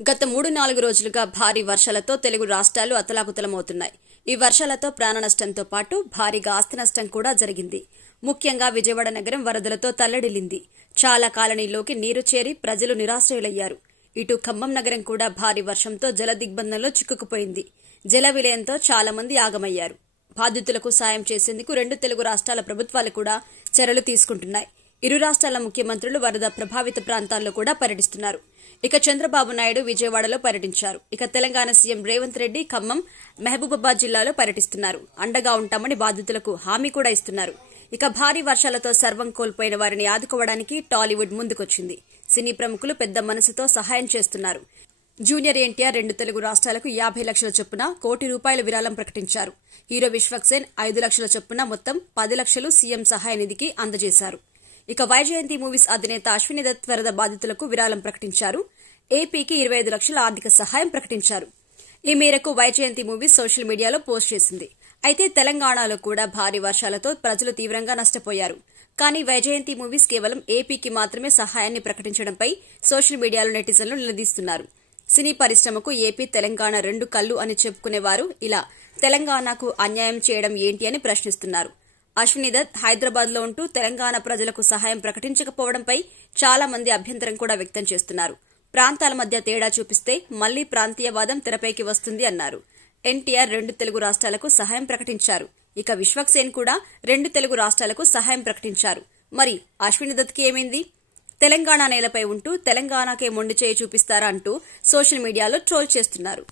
గత 3-4 రోజులుగా భారీ వర్షాలతో తెలుగు రాష్ట్రాలు అతలాకుతలమవుతున్నాయి. ఈ వర్షాలతో ప్రాణ నష్టంతో పాటు భారీగా ఆస్తి నష్టం కూడా జరిగింది. ముఖ్యంగా విజయవాడ నగరం వరదలతో తల్లడిల్లింది. చాలా కాలనీలోకి నీరు చేరి ప్రజలు నిరాశ్రయులయ్యారు. ఇటు ఖమ్మం నగరం కూడా భారీ వర్షంతో జల దిగ్బంధంలో చిక్కుకుపోయింది. జల విలయంతో చాలా మంది ఆగమయ్యారు. బాధితులకు సాయం చేసేందుకు 2 తెలుగు రాష్ట్రాల ప్రభుత్వాలు కూడా చర్యలు తీసుకుంటున్నాయి. ఇరు రాష్ట్రాల ముఖ్యమంత్రులు వరద ప్రభావిత ప్రాంతాల్లో కూడా పర్యటిస్తున్నారు. ఇక చంద్రబాబు నాయుడు విజయవాడలో పర్యటించారు. ఇక తెలంగాణ సీఎం రేవంత్ రెడ్డి ఖమ్మం, మహబూబాబాద్ జిల్లాలో పర్యటిస్తున్నారు. అండగా ఉంటామని బాధితులకు హామీ కూడా ఇస్తున్నారు. ఇక భారీ వర్షాలతో సర్వం కోల్పోయిన వారిని ఆదుకోవడానికి టాలీవుడ్ ముందుకొచ్చింది. సినీ ప్రముఖులు పెద్ద మనసుతో సహాయం చేస్తున్నారు. జూనియర్ ఎన్టీఆర్ 2 తెలుగు రాష్ట్రాలకు 50 లక్షల చొప్పున ₹1 విరాళం ప్రకటించారు. హీరో విశ్వక్సేన్ 5 లక్షల చొప్పున మొత్తం 10 లక్షలు సీఎం సహాయ నిధికి అందజేశారు. ఇక వైజయంతి మూవీస్ అధినేత అశ్విని దత్ వరద బాధితులకు విరాళం ప్రకటించారు. ఏపీకి 25 లక్షల ఆర్థిక సహాయం ప్రకటించారు. ఈ మేరకు వైజయంతి మూవీస్ సోషల్ మీడియాలో పోస్ట్ చేసింది. అయితే తెలంగాణలో కూడా భారీ వర్షాలతో ప్రజలు తీవ్రంగా నష్టపోయారు. కానీ వైజయంతి మూవీస్ కేవలం ఏపీకి మాత్రమే సహాయాన్ని ప్రకటించడంపై సోషల్ మీడియాలో నెటిజన్లు నిలదీస్తున్నారు. సినీ పరిశ్రమకు ఏపీ, తెలంగాణ 2 కళ్లు అని చెప్పుకునేవారు ఇలా తెలంగాణకు అన్యాయం చేయడం ఏంటి అని ప్రశ్నిస్తున్నారు. అశ్విని దత్ హైదరాబాద్ లో ఉంటూ తెలంగాణ ప్రజలకు సహాయం ప్రకటించకపోవడంపై చాలా మంది అభ్యంతరం కూడా వ్యక్తం చేస్తున్నారు. ప్రాంతాల మధ్య తేడా చూపిస్తే మళ్లీ ప్రాంతీయవాదం తెరపైకి వస్తుంది అన్నారు. ఎన్టీఆర్ 2 తెలుగు రాష్ట్రాలకు సహాయం ప్రకటించారు. ఇక విశ్వక్సేన్ కూడా 2 తెలుగు రాష్ట్రాలకు సహాయం ప్రకటించారు. మరి అశ్విని దత్కి ఏమైంది? తెలంగాణ నేలపై ఉంటూ తెలంగాణకే మొండి చేయి చూపిస్తారా అంటూ సోషల్ మీడియాలో ట్రోల్ చేస్తున్నారు.